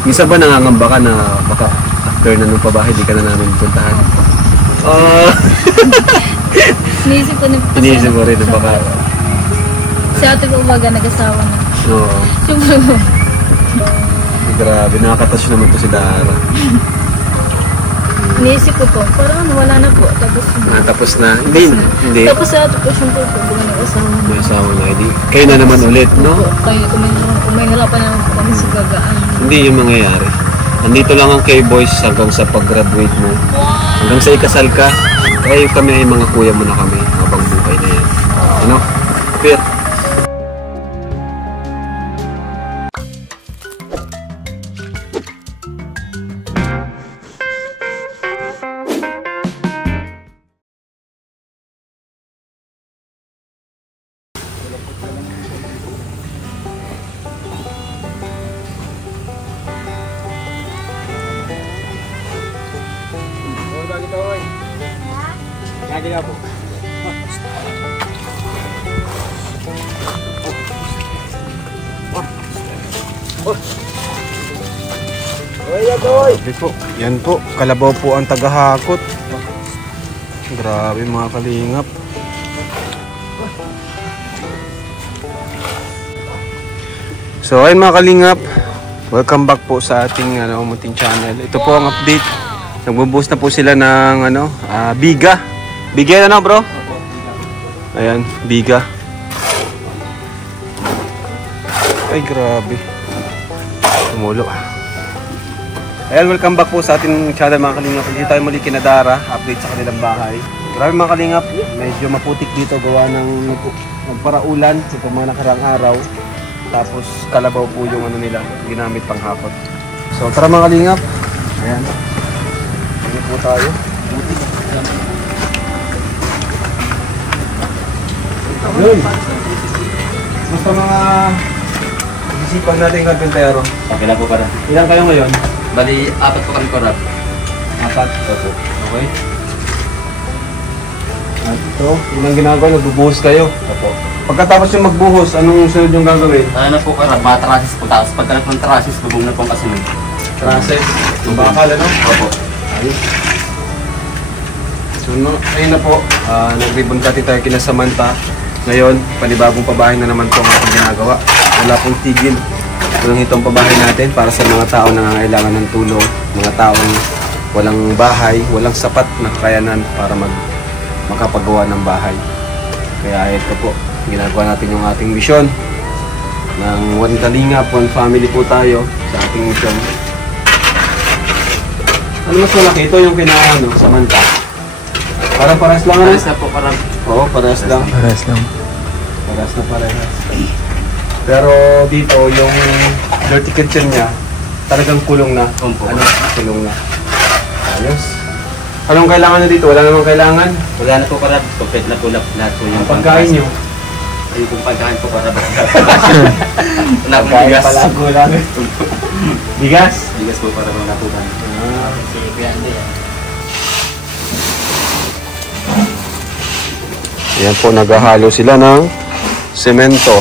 Minsan ba nangangamba ka na baka after na nung pabahay, di ka na namin puntahan? Iniisip ko na po. Iniisip mo rin na baka... Si ate po umaga nag-asawa na. Oo. Siyempre po. Grabe, nakakatas naman to si Dara. Iniisip ko po, parang wala na po. Tapos na. Hindi. Tapos si ate po, siyempre po, buwan nag-asawa na. May asawa na. Hindi. Kayo na naman ulit, no? Kayo, kumahirapan naman po kami sa gagaan. Hindi yung mangyayari. Nandito lang ang K-Boys hanggang sa pag-graduate mo. Hanggang sa ikasal ka, kaya kami ay mga kuya mo na kami habang buhay na yan. Ano? Pero, lagi na po. Yan po, kalabaw po ang tagahakot. Grabe mga kalingap. So ayun mga kalingap, welcome back po sa ating munting channel. Ito po ang update. Nagbubuhos na po sila ng biga. Biga na bro? Ayan, biga. Ay grabe. Tumulo. Ayan, welcome back po sa ating channel mga kalingap. Hindi tayo muli kina Dara, update sa kanilang bahay. Grabe mga kalingap, medyo maputik dito gawa ng nagparaulan sa mga nakarang araw. Tapos kalabaw po yung nila, ginamit pang hakot. So tara mga kalingap. Ayan. Ano po tayo? Yun. Basta mga isipan natin karpintero. Okay lang po para. Ilan kayo ngayon? Bali, 4 po kami korap. 4? Opo. Okay. At ito, yun ang ginagawa, nagbubuhos kayo. Opo. Pagkatapos yung magbuhos, anong sunod yung gagawin? Ano po korap, mga trasis po. Tapos pagka na po ng trasis, bubong na po ang kasunod. Traces? Yung bakal, ano? Opo. Ayos. So, ayun na po, nag-ribbon cutting tayo kina Samantha. Ngayon, panibagong pabahay na naman po ang ating ginagawa. Wala pong tigil. Walang itong pabahay natin para sa mga tao na nangangailangan ng tulong. Mga taong walang bahay, walang sapat na kakayanan para makapagawa ng bahay. Kaya ito po, ginagawa natin yung ating mission. Ng One Kalingap, One Family po tayo sa ating mission. Ano mas malaki? Ito yung Samantha. Parang parehas lang ano? Parehas na po korap. Oo, parehas lang. Parehas lang. Parehas na parehas. Pero dito, yung dirty kitchen niya, talagang kulong na. Opo. Ano? Kulong na. Ayos. Anong kailangan na dito? Wala namang kailangan? Wala na po korap. Complete na po lahat po yung Ang pagkain nyo? Ayun pong pagkain po korap. Wala pong Pagkain bigas. pala ang kulang. Bigas? Bigas po para wala po ba. Ayan po, naghahalo sila ng semento.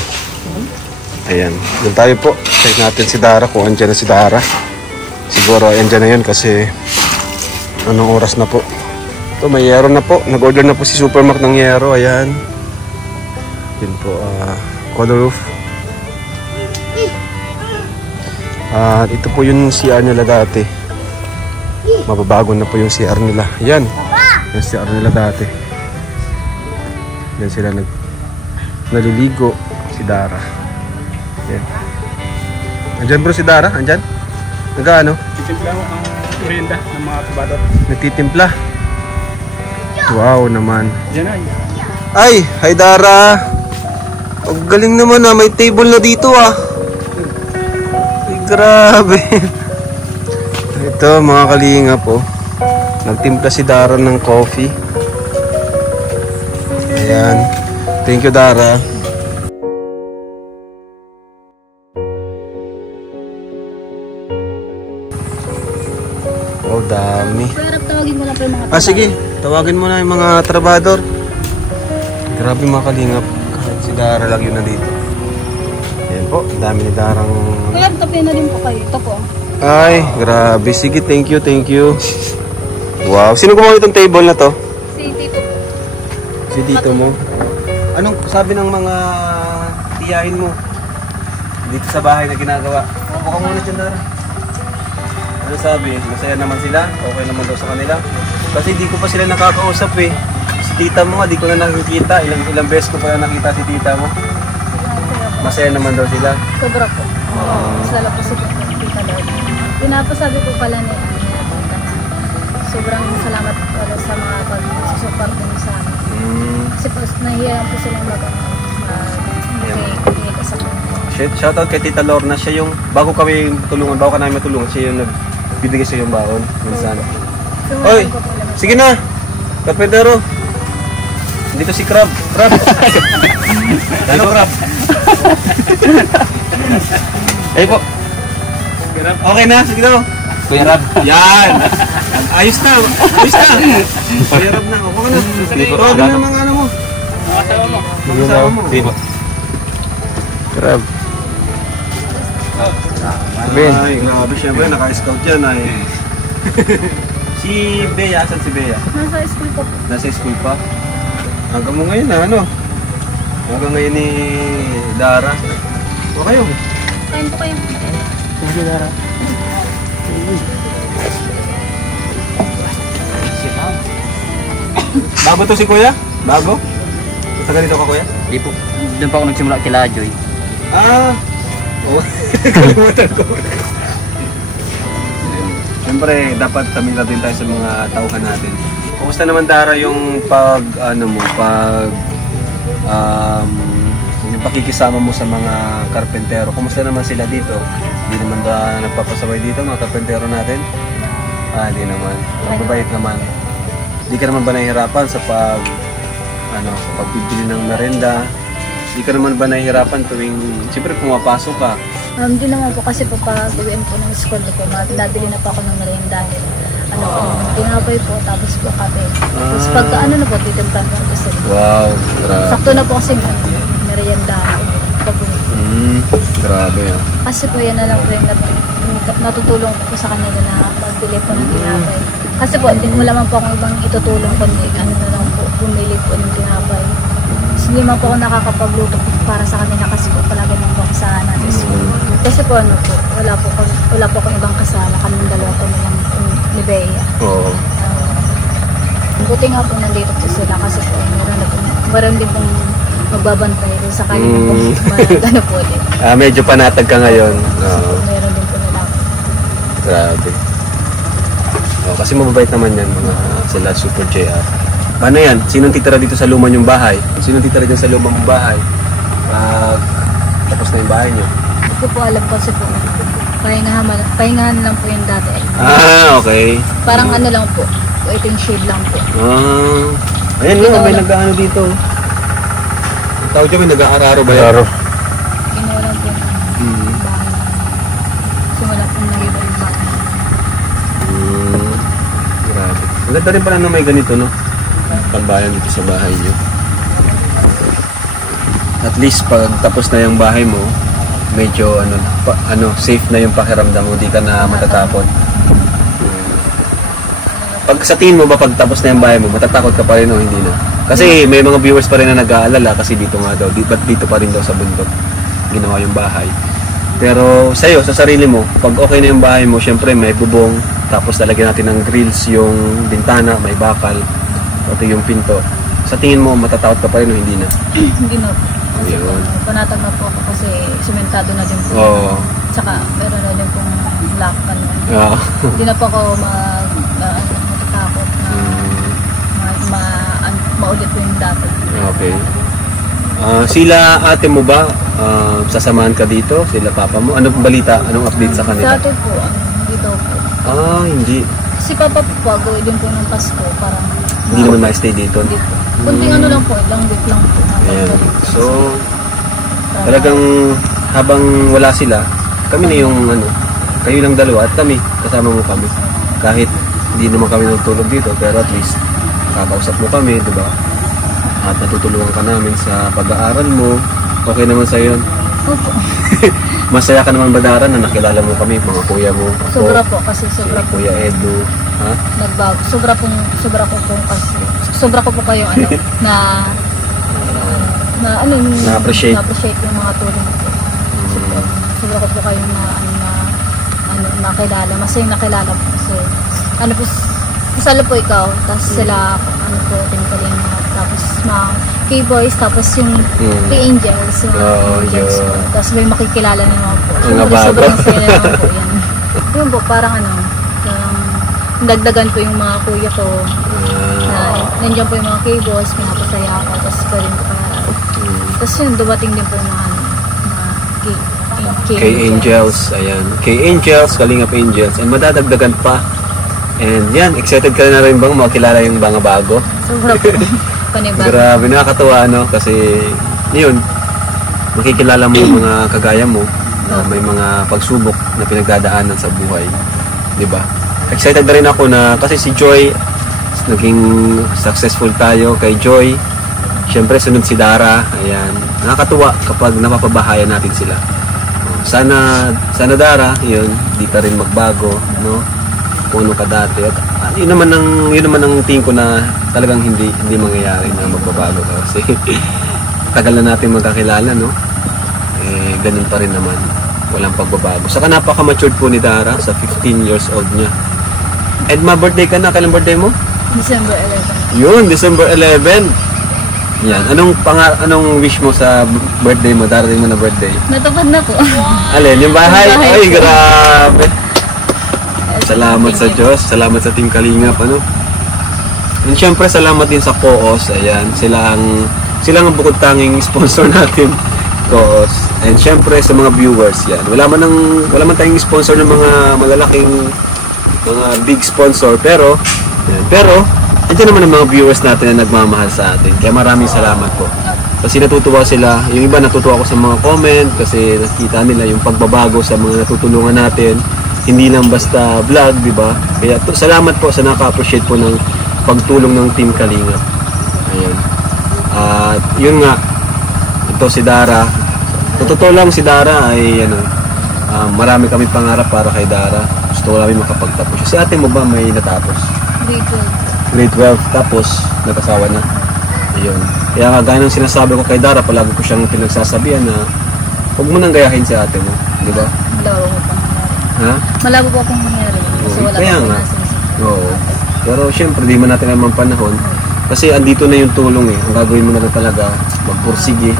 Ayan, doon tayo po. Check natin si Dara kung andyan na si Dara. Siguro andyan na yun kasi anong oras na po. Ito, may yero na po. Nag-order na po si Supermac ng yero. Ayan. Yun po, color roof. At ito po yung CR nila dati. Mababago na po yung CR nila. Ayan, yung CR nila dati. Yan sila naliligo si Dara. Yan. Andyan bro si Dara? Andyan? Nag-ano? Titimpla ko ang merienda ng mga kabador. Nagtitimpla? Wow naman. Yan ay. Ay! Hi Dara! Ang galing naman may table na dito Ay, grabe. Ito mga kalingap nagtimpla si Dara ng coffee. Ayan. Thank you, Dara. Oh, dami. Pero tawagin mo lang po yung mga Sige. Tawagin mo na yung mga trabador. Grabe mga kalingap. Kahit si Dara lang yun na dito. Ayan po. Dami ni Darang... Kaya kape na din po kayo. Ito po. Ay, grabe. Sige, thank you, thank you. Wow. Sino gumawa itong table na to? Si Tito po. Si tito mo. Anong sabi ng mga tiyahin mo dito sa bahay na ginagawa? Upo ka muna dyan, Dara. Ano sabi? Masaya naman sila? Okay naman daw sa kanila? Kasi di ko pa sila nakakausap eh. Si tita mo nga, di ko na nakikita. Ilang beses ko pa na nakita si tita mo. Masaya naman daw sila. Sobra po. Sala po si Tita daw. Pinapasabi po pala niya sobrang salamat po sa mga pag-support mo sa amin. Kasi po, nahihiyan po silang mag-ibigay sa akin. Shoutout kay Tita Lorna. Siya yung, bago kami tulungan, bago ka namin matulungan, siya yung nagbibigay sa yung baon. Minsan. Oy, sige na! Kapedero! Dito si Crab. Crab! Ano Crab? Ay po. Okay na, sige daw. Kuya Rab. Yan! Ayos na! Ayos na! Kuya Rab na, okay na. Tawagin na mga ano mo. Mga asawa mo. Mga asawa mo. Sige po. Crab. Ben. Ay, grabe siyempre, naka-scout yan ay. Si Bea, asan si Bea? Nasa school po po. Nasa school pa? Hanggang mo ngayon na, ano? Hanggang ngayon ni Dara. O kayo? Kain po kayo. Sige, Dara. Bago to si Kuya? Bago? Taga dito ka, Kuya? Di po. Doon pa ako nagsimula kila Joy. Ah! Oh, kalimutan ko. Siyempre, dapat tamila din tayo sa mga tauhan natin. Kumusta naman, Dara, yung yung pakikisama mo sa mga karpentero? Kumusta naman sila dito? Hindi naman ba nagpapasaway dito, mga karpentero natin? Ah, hindi naman. Mababait naman. Hindi ka naman ba nahihirapan sa pagbibili ng merenda? Hindi ka naman ba nahihirapan tuwing, siyempre pumapasok ka? Hindi naman po kasi po pag-uwiin po ng school po, nabili na po ako ng merienda. Tinapay po, tapos po kape. Tapos pagka na po, titimpan po ako sa Wow, grabe. sakto na po kasi merienda pag-uwi. Grabe ah. Kasi po yan na lang po yung natutulong po sa kanila na pagbili po ng tinapay. Kasi po, wala man po akong ibang itutulong kundi ano na lang po, bumili po ng tinapay. Hindi man po ako nakakapagluto para sa kanila kasi po palagi man po ako sa natin school. Kasi po wala po akong ibang kasama, kaming dalawa po nilang ni Bea. Oo. Buti nga po nandito po sila kasi po meron din pong magbabantay doon sa kanila po. Ano po din. Ah, medyo panatag ka ngayon. Oo. Meron din po nila. Grabe. Oh, kasi mababait naman yan mga sila Super JR. Paano yan? Sinong titira dito sa luma niyong bahay? Sinong titira dito sa luma mong bahay? Tapos na yung bahay niyo? Hindi ko po alam kasi po. Pahingahan lang po yung dati. Ah, okay. Parang ano lang po. Waiting shade lang po. Ah. Ayan nga, may nag-ano dito. Ang tawag dyan, may nag-aararo ba yan? Claro. Ginawa lang po yung bahay. Simula po nag-iba yung bahay. Grabe. Ang ganda rin pala na may ganito, no? Tambayan dito sa bahay niyo. At least pag tapos na yung bahay mo, medyo safe na yung pakiramdam mo, di ka na matatakot. Pag sa tingin mo ba pag tapos na yung bahay mo, matatakot ka pa rin o hindi na? Kasi may mga viewers pa rin na nag-aalala kasi dito nga daw, ba't dito pa rin daw sa bundok ginawa yung bahay. Pero sa'yo, sa sarili mo, pag okay na yung bahay mo, syempre may bubong, tapos lalagyan natin ng grills yung bintana, may bakal, pati yung pinto. Sa tingin mo, matatakot ka pa rin o hindi na? Hindi na po. Kasi po, Yun. panatag na po ako kasi simentado na din po. Oo. Tsaka meron na din pong lock ano. Oo. Hindi na po ako matatakot na maulit po yung dati. Okay. Sila ate mo ba, sasamahan ka dito? Sila papa mo? Anong balita? Anong update sa kanila? Dati po, hindi daw po. Hindi. Si Papa po, gawin din po ng Pasko, parang Hindi naman ma-stay dito. hindi po. Kunting ano lang po, ilang week lang po. Ayan. So, talagang habang wala sila, kami na yung kayo lang dalawa at kami, kasama mo kami. Kahit hindi naman kami natutulog dito, pero at least kakausap mo kami, di ba? At natutulungan ka namin sa pag-aaral mo. Okay naman sa'yo yun? Opo. Masaya ka naman ba, Dara, na nakilala mo kami, mga kuya mo, ako, Sobra po kasi sobra po. Kuya Edu, ha? Nagbago. Sobra ko po kasi. Sobra ko po kayo na Na-appreciate. na-appreciate yung mga tulong ko. Sobra ko po kayo nakilala. Masaya nakilala po kasi kasala po ikaw, tapos sila po, tinikaling tapos mga K-boys, tapos yung K-angels, angels po. Tapos may makikilala naman po. Sobrang saya naman po yan. Yun po, parang dagdagan po yung mga kuya ko. Nandiyan po yung mga K-boys, pinapasaya ako, tapos pwede po kaya. Tapos yun, dumating din po yung mga K-angels, ayan. K-angels, Kalingap Angels, and madadagdagan pa. And yan, excited ka na rin bang makilala yung mga bago? Sobra po. Panibago. Grabe, nakakatawa, no? Kasi, yun, makikilala mo yung mga kagaya mo na may mga pagsubok na pinagdadaanan sa buhay. Diba? Excited na rin ako na, kasi si Joy, naging successful tayo kay Joy. Siyempre, sunod si Dara. Ayan. Nakakatuwa kapag napapabahayan natin sila. Sana Dara, yun, di ka rin magbago, no? Puno ka dati. At yun naman ang tingin ko na talagang hindi mangyayari na magbabago ka. Kasi tagal na natin magkakilala, no? Ganun pa rin naman. Walang pagbabago. Saka napaka-matured po ni Dara sa 15 years old niya. And birthday ka na. Kailan birthday mo? December 11. Yun, December 11. Yan. Anong wish mo sa birthday mo? Darating mo na birthday. Natupad na po. Alin? Yung bahay? Yung bahay Ay, po. grabe. Salamat sa Diyos. Salamat sa Team Kalingap. And syempre, salamat din sa Koos. Ayan. Sila ang bukod tanging sponsor natin. Koos. And syempre, sa mga viewers. Yan. Wala man tayong sponsor ng mga malalaking mga big sponsor. Pero, andyan naman ang mga viewers natin na nagmamahal sa atin. Kaya maraming salamat po. Kasi natutuwa sila. Yung iba natutuwa ako sa mga comment kasi nakita nila yung pagbabago sa mga natutulungan natin. Hindi lang basta vlog, di ba? Kaya salamat po sa naka-appreciate po ng pagtulong ng Team Kalingap. Ayan. At yun nga, ito si Dara. Totoo lang si Dara ay marami kami pangarap para kay Dara. Gusto namin makapagtapos. Si ate mo ba may natapos? Grade 12. Tapos nag-asawa na. Ayun. Kaya nga gaya ng sinasabi ko kay Dara, palagi ko siyang pinagsasabihan na huwag mo nang gayahin si ate mo. Di ba? Malabo po akong mangyari. Kasi wala kaya pa nga. po Oo. Pero syempre, di man natin naman panahon. Kasi andito na yung tulong eh. Ang gagawin mo na lang talaga, magpursige.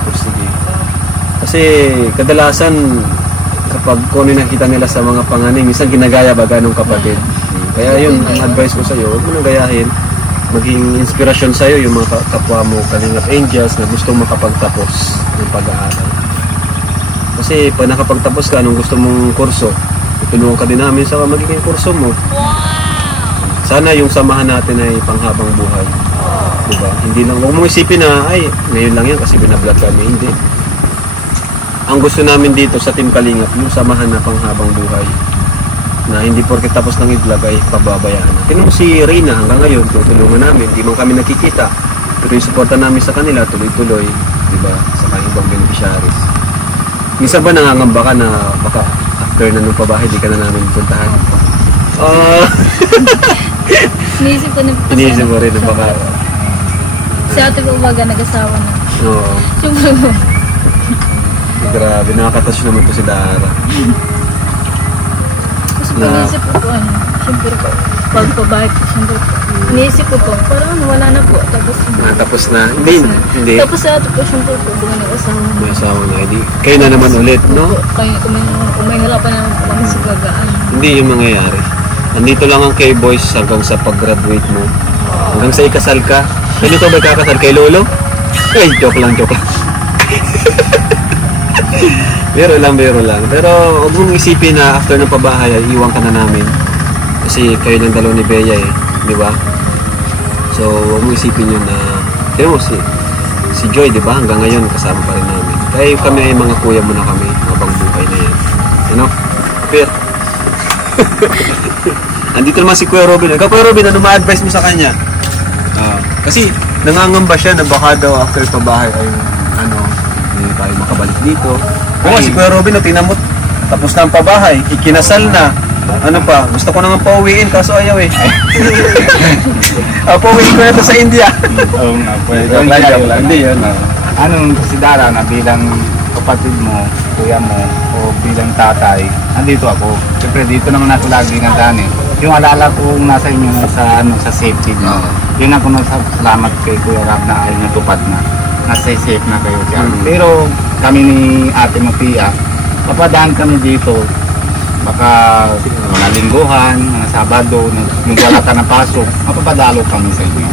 Pursige. Kasi kadalasan, kapag kung nakita nila sa mga panganing, minsan ginagaya ba ganong kapatid. Kaya yun, ang advice ko sa'yo, huwag mo nang gayahin. Maging inspirasyon sa'yo yung mga kapwa mo, Kalingap Angels, na gustong makapagtapos ng pag-aaral. Kasi pag nakapagtapos ka, anong gusto mong kurso, tutulungan ka din namin sa magiging kurso mo. Sana yung samahan natin ay panghabang buhay. Diba? Hindi lang, huwag mong isipin na, ay, ngayon lang yan kasi binablog kami. Hindi. Ang gusto namin dito sa Team Kalingap, yung samahan na panghabang buhay. Na hindi porket tapos ng i-vlog ay pababayaan. Tinong si Reyna hanggang ngayon, tutulungan namin. Hindi man kami nakikita. Pero yung suporta namin sa kanila, tuloy-tuloy. Diba? Sa kanyang ibang beneficiaries. Minsan ba nangangamba ka na baka after na nung pabahay, di ka na namin puntahan? Iniisip ko na po. Iniisip mo rin na baka... Si ate po umaga nag-asawa na. Oo. Siyempre po. Grabe, nakakatouch naman po si Dara. Kasi iniisip ko po siyempre po. Pagpabahay po, siyempre po. Iniisip ko po, parang wala na po. Tapos na. Hindi. Tapos sa ate po, siyempre po, buwan nag-asawa na. May asawa na. Kayo na naman ulit, no? Kung may halapan na po kami sa gagaan. Hindi yung mangyayari. Nandito lang ang K-boys hanggang sa pag-graduate mo. Hanggang sa ikasal ka. Sino to ba kakasal? Kay Lolo? Ay, joke lang. Biro lang. Pero huwag mong isipin na after ng pabahay, iwan ka na namin. Kasi kayo ng dalawa ni Bea eh. Di ba? So, huwag mong isipin yun na... Kaya mo, si Joy, di ba? Hanggang ngayon, kasama pa rin namin. Kaya kami ay mga kuya mo na kami. Habang buhay na yan. Ano? Pero... Andito naman si Kuya Robin. Ikaw, Kuya Robin, ano ma-advise mo sa kanya? Kasi nangangamba siya na baka daw after pabahay ay hindi tayo makabalik dito. Oo, si Kuya Robin, tingnan mo, tapos na ang pabahay, ikinasal na. Ano pa, gusto ko nang pauwiin, kaso ayaw eh. Pauwiin ko na ito sa India. Oo nga, pwede. Joke lang. Hindi yun. Anong si Dara na bilang kapatid mo, kuya mo, o bilang tatay, andito ako. Siyempre dito naman ako lagi ng daan eh. Yung alala ko nasa inyo sa safety niyo. Yun ako salamat kay Kuya Rab na ay natupad na. Nasa safe na kayo siya. Pero kami ni Ate Mapia, papadaan kami dito. Baka mga lingguhan, mga Sabado, yung wala ka na pasok, mapapadalo kami sa inyo.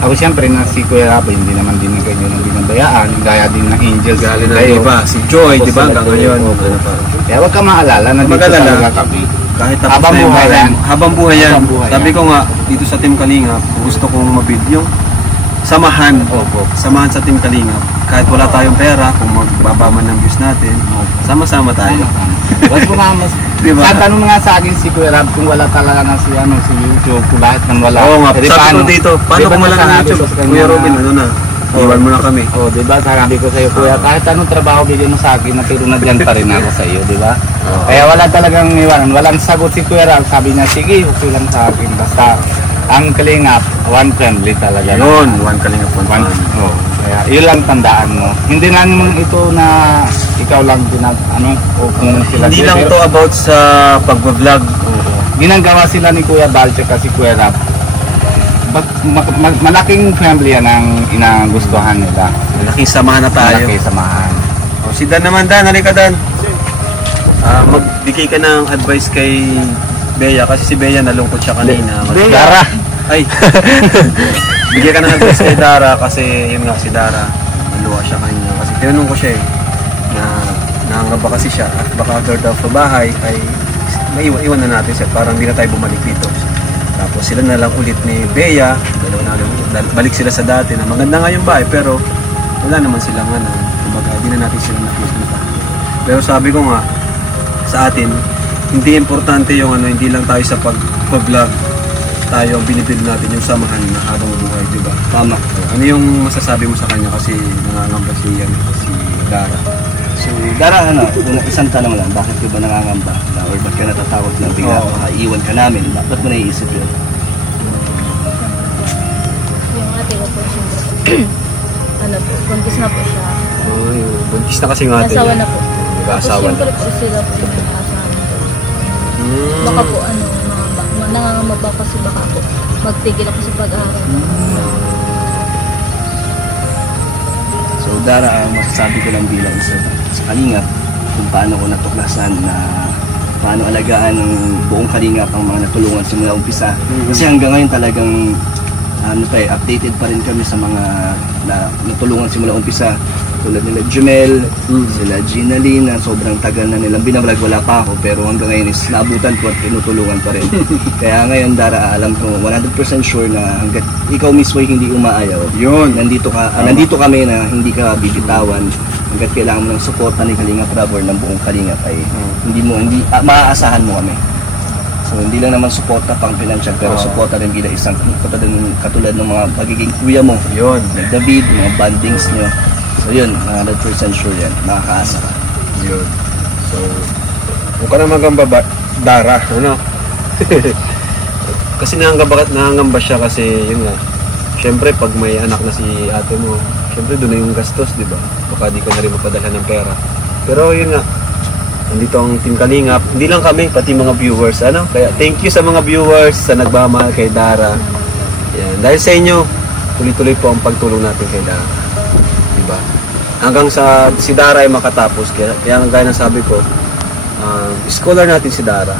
Ako siyempre na si Kuya Rab, hindi naman din kayo ng binabayaan, gaya din ng Angels. Gaya na iba, si Joy, di ba? Hanggang ngayon. Kaya huwag ka maalala, nandito talaga kami. Kahit tapos na yung bahay, habang buhay yan. Sabi ko nga, dito sa Team Kalingap, gusto kong mabuild yung samahan. Samahan sa Team Kalingap. Kahit wala tayong pera, kung magbaba man ng views natin, sama-sama tayo. Huwag mo nga mas... Diba? Tatanong nga sa akin si Kuya Rab kung wala talaga na si YouTube, kung lahat ng wala. Oo nga, sabi ko dito, paano kung wala ng YouTube? Kuya Robin, ano na? Iwan mo na kami. Diba? Sabi ko sa iyo, Kuya, kahit anong trabaho bigyan mo sa akin, pero nandiyan pa rin ako sa iyo, diba? Kaya wala talagang iwanan. Walang sagot si Kuya Rab. Sabi niya, sige, okay lang sa akin. Basta, ang Kalingap, one friendly talaga. Yun, one Kalingap, one friendly. Kaya, yun lang tandaan mo. Hindi naman ito na ikaw lang o kung sila. Hindi lang to about sa pag-vlog. Ginagawa sila ni Kuya Bal at si Kuya Rab. Malaking family yan ang inagustuhan nila. Malaking samahan na tayo. Malaking samahan. Si Dan naman, Dan. Halika, Dan. Magbigay ka ng advice kay Bea kasi si Bea nalungkot siya kanina. Dara! Ay! Bigyan ka ng advice kay Dara kasi yun nga si Dara. Naluwa siya kanina kasi tinanong ko siya na nangangaba kasi siya at baka third off sa bahay ay maiwan na natin siya. Parang hindi na tayo bumalik dito. Tapos sila na lang ulit ni Bea. Balik sila sa dati na maganda nga yung bahay pero wala naman silang kumbaga hindi na natin sila nakikita. Pero sabi ko nga sa atin, hindi importante yung hindi lang tayo sa pag-vlog. Tayo ang binibuild natin yung samahan na habang buhay, di ba? Tama. Ano yung masasabi mo sa kanya kasi nangangamba si Dara? So, Dara, isang tanong lang, bakit ka ba nangangamba? Or ba't ka natatakot na bigla iiwan ka namin? Ba't mo naiisip yun? Yung ate ko po, siyempre. Buntis na po siya. Buntis na kasi nga ate. Nasawa na po. Nag-asawa na. Siyempre po sila po yung nakasawa na po. Baka po nangangamba kasi baka po magtigil ako sa pag-aaral. So, Dara, masasabi ko lang bilang isa sa Kalingap kung paano ko natuklasan na paano alagaan ng buong Kalingap ang mga natulungan simula umpisa. Kasi hanggang ngayon talagang updated pa rin kami sa mga natulungan simula umpisa. Tulad nila Jumel, sila Gina Lee na sobrang tagal na nilang binablog, wala pa ako pero hanggang ngayon is naabutan ko at tinutulungan pa rin. Kaya ngayon Dara, alam ko 100% sure na hanggat ikaw mismo hindi umaayaw, nandito kami na hindi ka bibitawan. Hanggat kailangan mo ng suporta ni Kalingap Rab or ng buong Kalingap ay maaasahan mo kami. So hindi lang naman suporta pang financial pero suporta rin bilang isang katulad ng mga pagiging kuya mo. Like David, mga bandings nyo. So yun, 100% sure yan, makakaasa ka. Yun. So, huwag ka na magamba Dara, kasi nangangamba siya kasi yun nga. Siyempre pag may anak na si ate mo, siyempre doon na yung gastos, di ba? Baka di ka na rin mapadala ng pera. Pero yun nga, nandito ang Team Kalingap, hindi lang kami, pati mga viewers, Kaya thank you sa mga viewers sa nagmamahal kay Dara. Yan. Dahil sa inyo, tuloy-tuloy po ang pagtulong natin kay Dara. Diba? Hanggang sa si Dara ay makatapos. Kaya gaya ng sabi ko, scholar natin si Dara.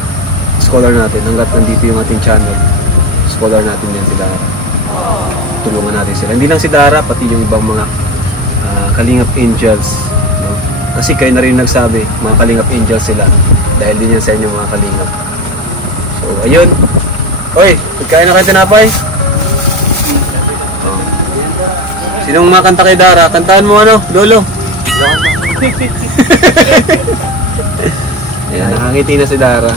Scholar natin hanggat nandito yung ating channel. Scholar natin yan si Dara. Tulungan natin sila. Hindi lang si Dara, pati yung ibang mga Kalingap Angels. No? Kasi kayo na rin nagsabi, mga Kalingap Angels sila. Dahil din yan sa inyo mga Kalingap. So, ayun. Oy, pagkain na kayo tinapay? Sinong makanta kay Dara? Kantahan mo Lolo? Ayan, nakangiti na si Dara.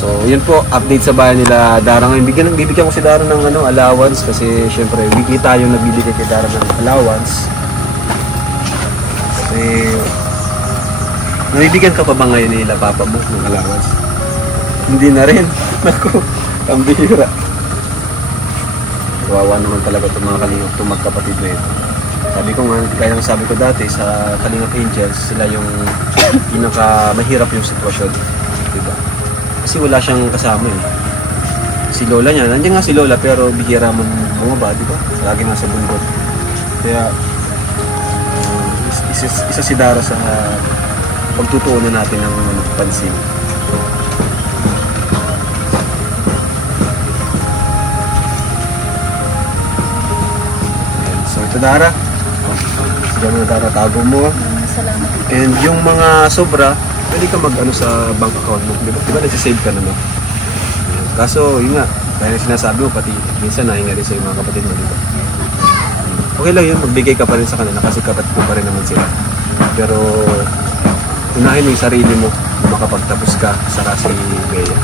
So, yun po, update sa bayan nila Dara ngayon. Bibigyan ko si Dara ng allowance kasi syempre, wiki tayo nagbibigay kay Dara ng allowance. Kasi Nabibigyan ka pa ba ngayon nila papa mo ng allowance? Hindi na rin. Naku, ang bihira. Kawawa naman talaga itong mga Kalingap, itong magkapatid na ito. Sabi ko nga, kaya nga sabi ko dati sa Kalingap Angels, sila yung pinaka mahirap yung sitwasyon. Diba? Kasi wala siyang kasama eh. Si Lola niya, nandiyan nga si Lola pero bihira mo bumaba, diba? Lagi nasa bundok. Kaya, isa si Dara sa pagtutuunan natin ng pansin. So ito Dara. Sige mo Dara, tago mo. Maraming salamat. And yung mga sobra, pwede ka mag-ano sa bank account mo. Diba nagsisave ka naman? Kaso, yun nga, kaya sinasabi mo, pati minsan nahinga din sa mga kapatid mo, diba? Okay lang yun, magbigay ka pa rin sa kanila kasi kapatid mo pa rin naman sila. Pero, unahin mo yung sarili mo na makapagtapos ka sa kasi Bea.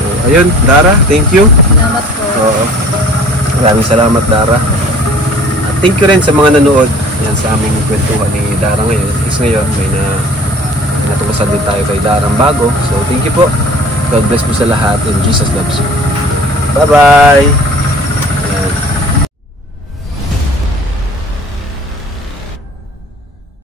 So, ayun, Dara, thank you. Salamat po. Oo. Maraming salamat, Dara. At thank you rin sa mga nanood yan sa aming kwentuhan ni Dara ngayon. Is ngayon, may natuklasan din tayo kay Darang bago. So, thank you po. God bless po sa lahat and Jesus loves you. Bye-bye!